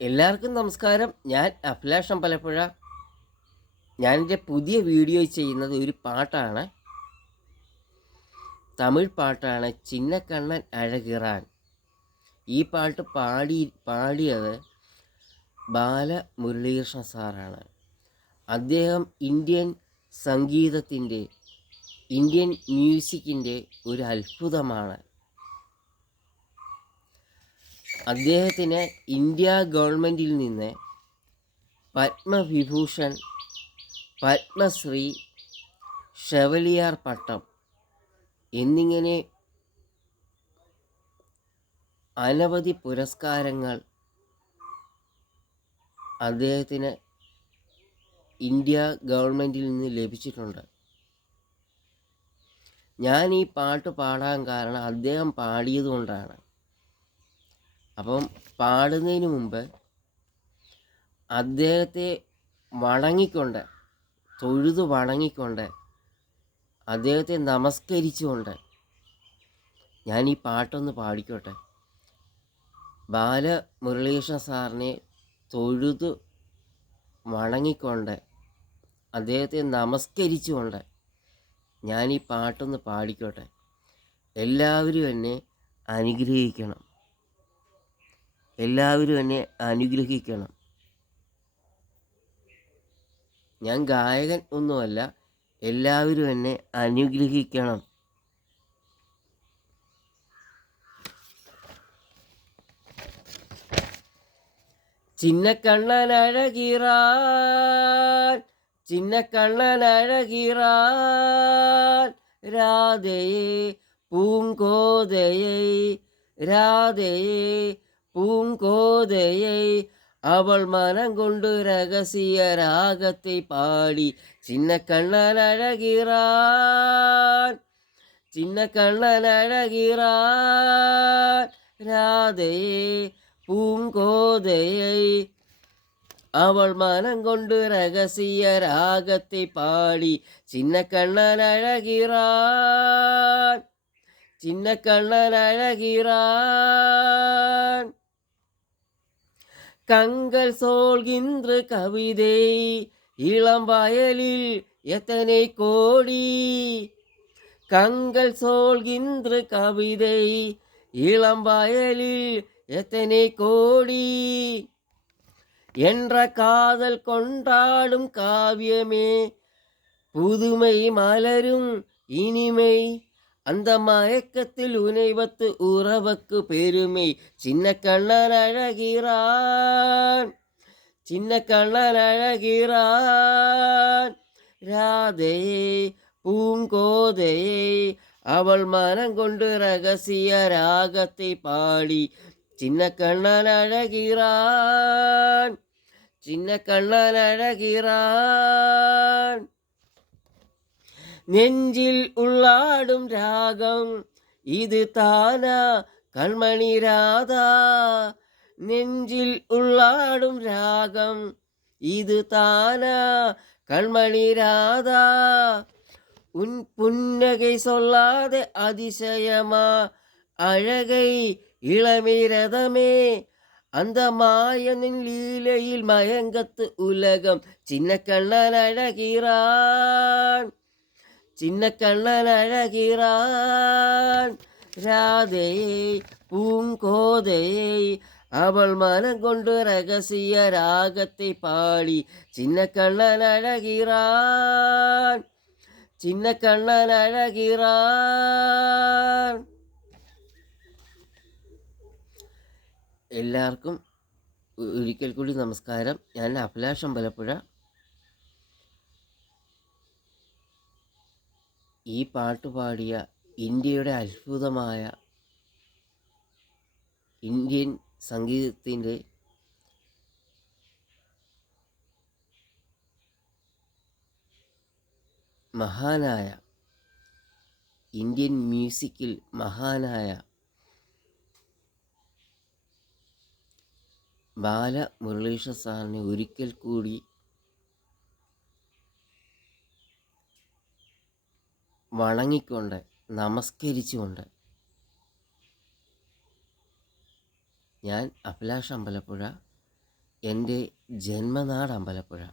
എല്ലാവർക്കും നമസ്കാരം. ഞാൻ അഭിലാഷം പലപ്പുഴ. ഞാനെന്റെ പുതിയ വീഡിയോ ചെയ്യുന്നത് ഒരു പാട്ടാണ്. തമിഴ് പാട്ടാണ് ചിന്നക്കണ്ണൻ അഴകിറാൻ. ഈ പാട്ട് പാടി പാടിയത് ബാല മുരളീകൃഷ്ണ സാറാണ്. അദ്ദേഹം ഇന്ത്യൻ സംഗീതത്തിന്റെ ഇന്ത്യൻ മ്യൂസിക്കിന്റെ ഒരു അത്ഭുതമാണ്. അദ്ദേഹത്തിന് ഇന്ത്യ ഗവൺമെന്റിൽ നിന്ന് പത്മവിഭൂഷൺ പത്മശ്രീ ഷെവലിയാർ പട്ടം എന്നിങ്ങനെ അനവധി പുരസ്കാരങ്ങൾ അദ്ദേഹത്തിന് ഇന്ത്യ ഗവൺമെന്റിൽ നിന്ന് ലഭിച്ചിട്ടുണ്ട്. ഞാൻ ഈ പാട്ട് പാടാൻ കാരണം അദ്ദേഹം പാടിയതുകൊണ്ടാണ്. അപ്പം പാടുന്നതിന് മുമ്പ് അദ്ദേഹത്തെ വണങ്ങിക്കൊണ്ട് തൊഴുതു വണങ്ങിക്കൊണ്ട് അദ്ദേഹത്തെ നമസ്കരിച്ചുകൊണ്ട് ഞാൻ ഈ പാട്ടൊന്ന് പാടിക്കോട്ടെ. ബാല മുരളീകൃഷ്ണ സാറിനെ തൊഴുതു വണങ്ങിക്കൊണ്ട് അദ്ദേഹത്തെ നമസ്കരിച്ചുകൊണ്ട് ഞാൻ ഈ പാട്ടൊന്ന് പാടിക്കോട്ടെ. എല്ലാവരും എന്നെ അനുഗ്രഹിക്കണം. എല്ലാവരും എന്നെ അനുഗ്രഹിക്കണം. ഞാൻ ഗായകൻ ഒന്നുമല്ല എല്ലാവരും എന്നെ അനുഗ്രഹിക്കണം. ചിന്നക്കണ്ണനഴകീറാൻ ചിന്നക്കണ്ണനഴകീറാൻ രാധയെ പൂങ്കോതയെ രാധയെ பூங்கோதையை அவள் மனங்கொண்டு ரகசிய ராகத்தை பாடி சின்ன கண்ணன் அழகிறான். சின்ன கண்ணன் அழகிறான். ராதையே பூங்கோதையை அவள் மனங்கொண்டு ரகசிய ராகத்தை பாடி சின்ன கண்ணன் அழகிறான். சின்ன கண்ணன் அழகிறான். கங்கள் சோழ்கின்ற கவிதை இளம் வயலில் எத்தனை கோடி? கங்கள் சோழ்கின்ற கவிதை இளம் வயலில் எத்தனை கோடி? என்ற காதல் கொண்டாடும் காவியமே புதுமை மலரும் இனிமை. அந்த மயக்கத்தில் உனைவத்து உறவுக்கு பெருமை. சின்ன கண்ணன் அழகிறான். சின்ன கண்ணன் அழகிறான். ராதையே பூங்கோதையே அவள் மனம் கொண்டு ரகசிய ராகத்தை பாடி. சின்ன கண்ணன் அழகிறான். சின்ன கண்ணன் அழகிறான். நெஞ்சில் உள்ளாடும் ராகம். இது தானா? கண்மணி ராதா. நெஞ்சில் உள்ளாடும் ராகம். இது தானா? கண்மணி ராதா. உன் புன்னகை சொல்லாத அதிசயமா? அழகை இளமிரதமே அந்த மாயனின் லீலையில் மயங்கத்து உலகம். சின்ன கண்ணன் அழகிறான். ചിന്നക്കണ്ണനഴകീറാൻ രാധയെ പൂങ്കോതയെ അവൾ മനം കൊണ്ട് രഹസ്യ രാഗത്തെ പാടി. ചിന്നക്കണ്ണനഴകീറാൻ ചിന്നക്കണ്ണനഴകീറാൻ എല്ലാവർക്കും ഒരിക്കൽ കൂടി നമസ്കാരം. ഞാൻ അഭിലാഷം അമ്പലപ്പുഴ. ഈ പാട്ട് പാടിയ ഇന്ത്യയുടെ അത്ഭുതമായ ഇന്ത്യൻ സംഗീതത്തിന്റെ മഹാനായ ഇന്ത്യൻ മ്യൂസിക്കിൽ മഹാനായ ബാല മുരളീകൃഷ്ണ സാറിനെ ഒരിക്കൽ കൂടി വണങ്ങിക്കൊണ്ട് നമസ്കരിച്ചുകൊണ്ട്. ഞാൻ അഭിലാഷ് അമ്പലപ്പുഴ എന്റെ ജന്മനാട് അമ്പലപ്പുഴ.